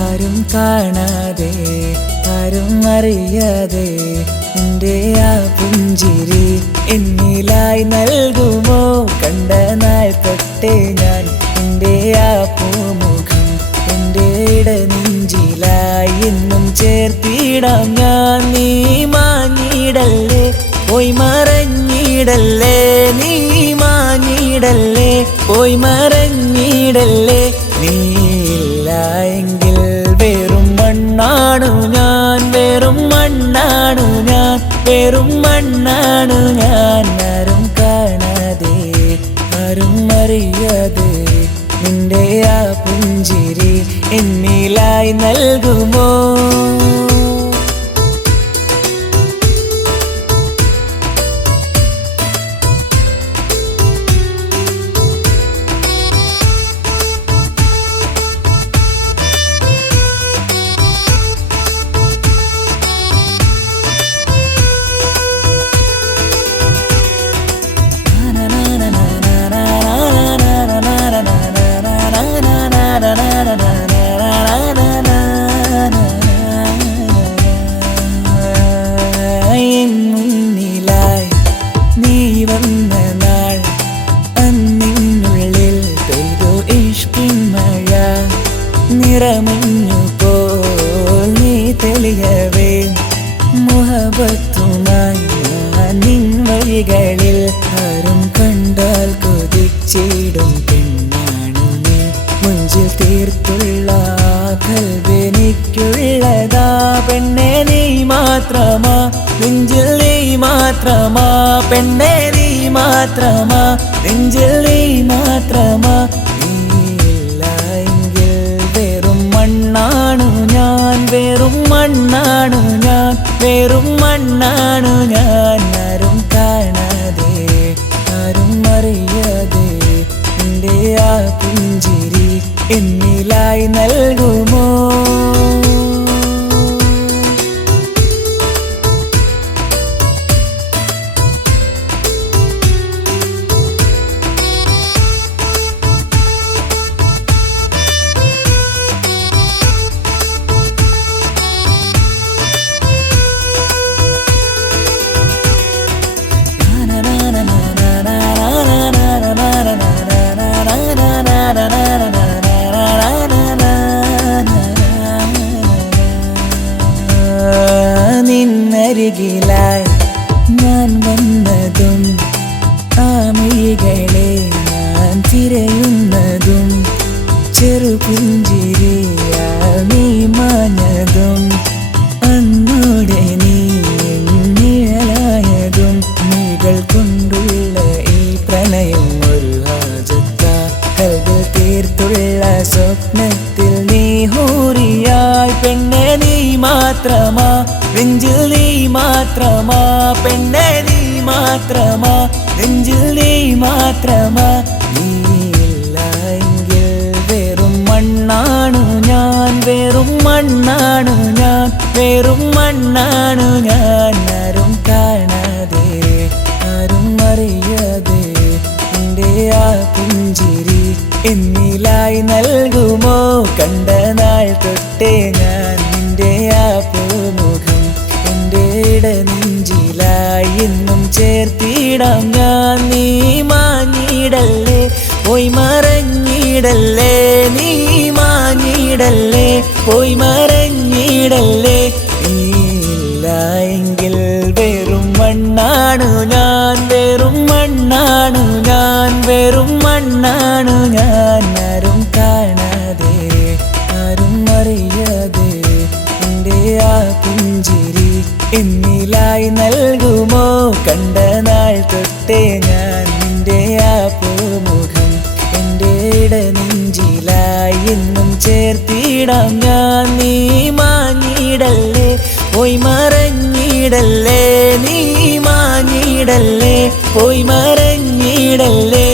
ആരും കാണാതെ ആരും അറിയാതെ എന്റെ ആ പുഞ്ചിരി എന്നിലായി നൽകുമോ? കണ്ട നാൾ തൊട്ടേ ഞാൻ എന്റെ ആ പൂമുഖം എന്റെ ഇട നെഞ്ചിലായി എന്നും ചേർത്തിടാം. ഞാൻ നീ മാഞ്ഞിടല്ലേ പോയി മറഞ്ഞിടല്ലേ നീ മാഞ്ഞിടല്ലേ പോയി മറഞ്ഞിടല്ലേ. നീ ഇല്ല എങ്കിൽ വെറും മണ്ണാണു ഞാൻ വെറും മണ്ണാണു ഞാൻ വെറും മണ്ണാണു ഞാൻ. ആരും കാണാതെ ആരും അറിയാതെ നിന്റെ ആ പുഞ്ചിരി എന്നിലായി നൽകുമോ? നീ വന്ന നാൾ അന്നിനുള്ളിൽ പെയ്തു ഇഷ്കിൻ മഴ. നിറമഞ്ഞു പോൽ നീ തെളിയവേ. മുഹബത്തുമായി നിൻ വഴികളിൽ ആരും കണ്ടാൽ കൊതിച്ചിടും. പെണ്ണാണു നീ മുഞ്ചിൽ തീർത്തുള്ള കൽവെനിക്കുള്ളതാ പെണ്ണെ നീ മാത്രമാ നെഞ്ചിൽ നീ മാത്രമാ പെണ്ണെ നീ മാത്രമാ നെഞ്ചിൽ നീ മാത്രമാ. നീയില്ല എങ്കിൽ വെറും മണ്ണാണു ഞാൻ വെറും മണ്ണാണു ഞാൻ വെറും മണ്ണാണു ഞാൻ വന്നതും ആമികളെ ഞാൻ തിരയുന്നതും ചെറുപുഞ്ചിരിയാ നീ മാഞ്ഞതും അന്നോടെ നീ നീകൾ കൊണ്ടുള്ള ഈ പ്രണയം ഒരു ഹാജത്ത കൽവിൽ തീർത്തുള്ള സ്വപ്നത്തിൽ നീ ഹൂറിയായി. പെണ്ണെ നീ മാത്രമാ നെഞ്ചിൽ നീ മാത്രമാ പെണ്ണെ നീ മാത്രമാ നെഞ്ചിൽ നീ മാത്രമാ. നീയില്ല എങ്കിൽ വെറും മണ്ണാണു ഞാൻ വെറും മണ്ണാണു ഞാൻ വെറും മണ്ണാണു ഞാൻ. ആരും കാണാതെ ആരും അറിയാതെ എന്റെ ആ പുഞ്ചിരി എന്നിലായി നൽകുമോ? കണ്ട നാൾ തൊട്ടേ എന്നും ചേർത്തിടാം. ഞാൻ നീ മാഞ്ഞിടല്ലേ പോയി മറഞ്ഞിടല്ലേ നീ മാഞ്ഞിടല്ലേ പോയി മറഞ്ഞിടല്ലേ. നീയില്ല എങ്കിൽ വെറും മണ്ണാണ് ഞാൻ വെറും മണ്ണാണ് ഞാൻ വെറും മണ്ണാണ് ഞാൻ. ആരും കാണാതെ ആരും അറിയാതെ എന്റെ ആ പുഞ്ചിരി എന്നിലായി നൽകുമോ? കണ്ട നാൾ തൊട്ടേ ഞാൻ നിന്റെ ആ പൂമുഖം. എന്റെ ഇട നെഞ്ചിലായി എന്നും ചേർത്തിടാം ഞാൻ. നീ മാഞ്ഞിടല്ലേ? പോയി മറഞ്ഞിടല്ലേ? നീ മാഞ്ഞിടല്ലേ? പോയി മറഞ്ഞിടല്ലേ?